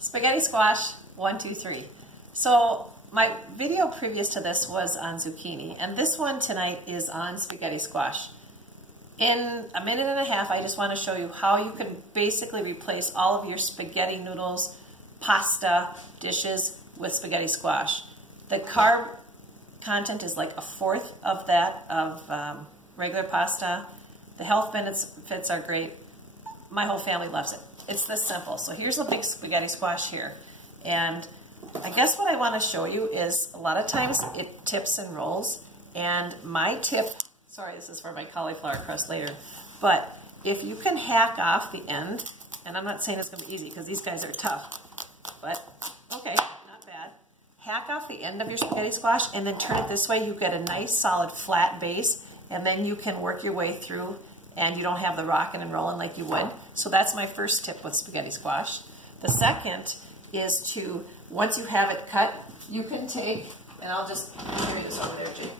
Spaghetti squash, 1, 2, 3. So my video previous to this was on zucchini, and this one tonight is on spaghetti squash. In a minute and a half, I just want to show you how you can basically replace all of your spaghetti noodles, pasta dishes with spaghetti squash. The carb content is like 1/4 of that of regular pasta. The health benefits are great. My whole family loves it. It's this simple. So here's a big spaghetti squash here. And I guess what I want to show you is a lot of times it tips and rolls. And my tip, sorry, this is for my cauliflower crust later, but if you can hack off the end, and I'm not saying it's going to be easy because these guys are tough, but okay, not bad. Hack off the end of your spaghetti squash and then turn it this way. You get a nice solid flat base, and then you can work your way through and you don't have the rocking and rolling like you would. So that's my first tip with spaghetti squash. The second is to, once you have it cut, you can take, and I'll just show you this over there, Jay.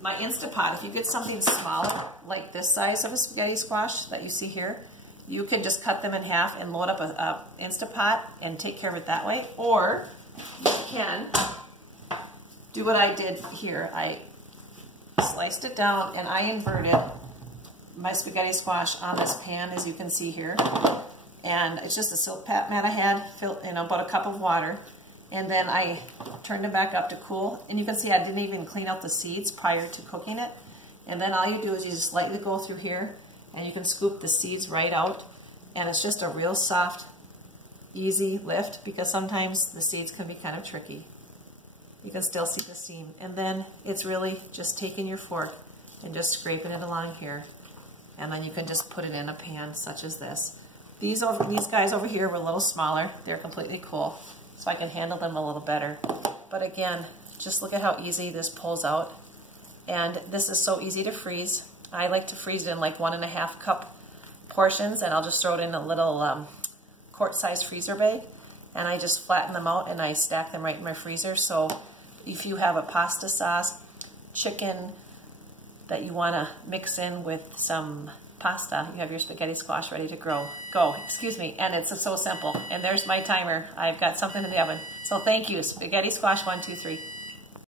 My Instapot, if you get something smaller, like this size of a spaghetti squash that you see here, you can just cut them in half and load up a Instapot and take care of it that way. Or you can do what I did here. I sliced it down and I inverted my spaghetti squash on this pan, as you can see here. And it's just a silk mat I had, filled, about a cup of water. And then I turned it back up to cool. And you can see I didn't even clean out the seeds prior to cooking it. And then all you do is you just lightly go through here and you can scoop the seeds right out. And it's just a real soft, easy lift because sometimes the seeds can be kind of tricky. You can still see the seam. And then it's really just taking your fork and just scraping it along here. And then you can just put it in a pan such as this. These guys over here were a little smaller. They're completely cool, so I can handle them a little better. But again, just look at how easy this pulls out. And this is so easy to freeze. I like to freeze it in like 1.5 cup portions, and I'll just throw it in a little quart-sized freezer bag. And I just flatten them out and I stack them right in my freezer. So if you have a pasta sauce, chicken that you want to mix in with some pasta, you have your spaghetti squash ready to go. And it's so simple. And there's my timer. I've got something in the oven. So thank you. Spaghetti squash 1, 2, 3.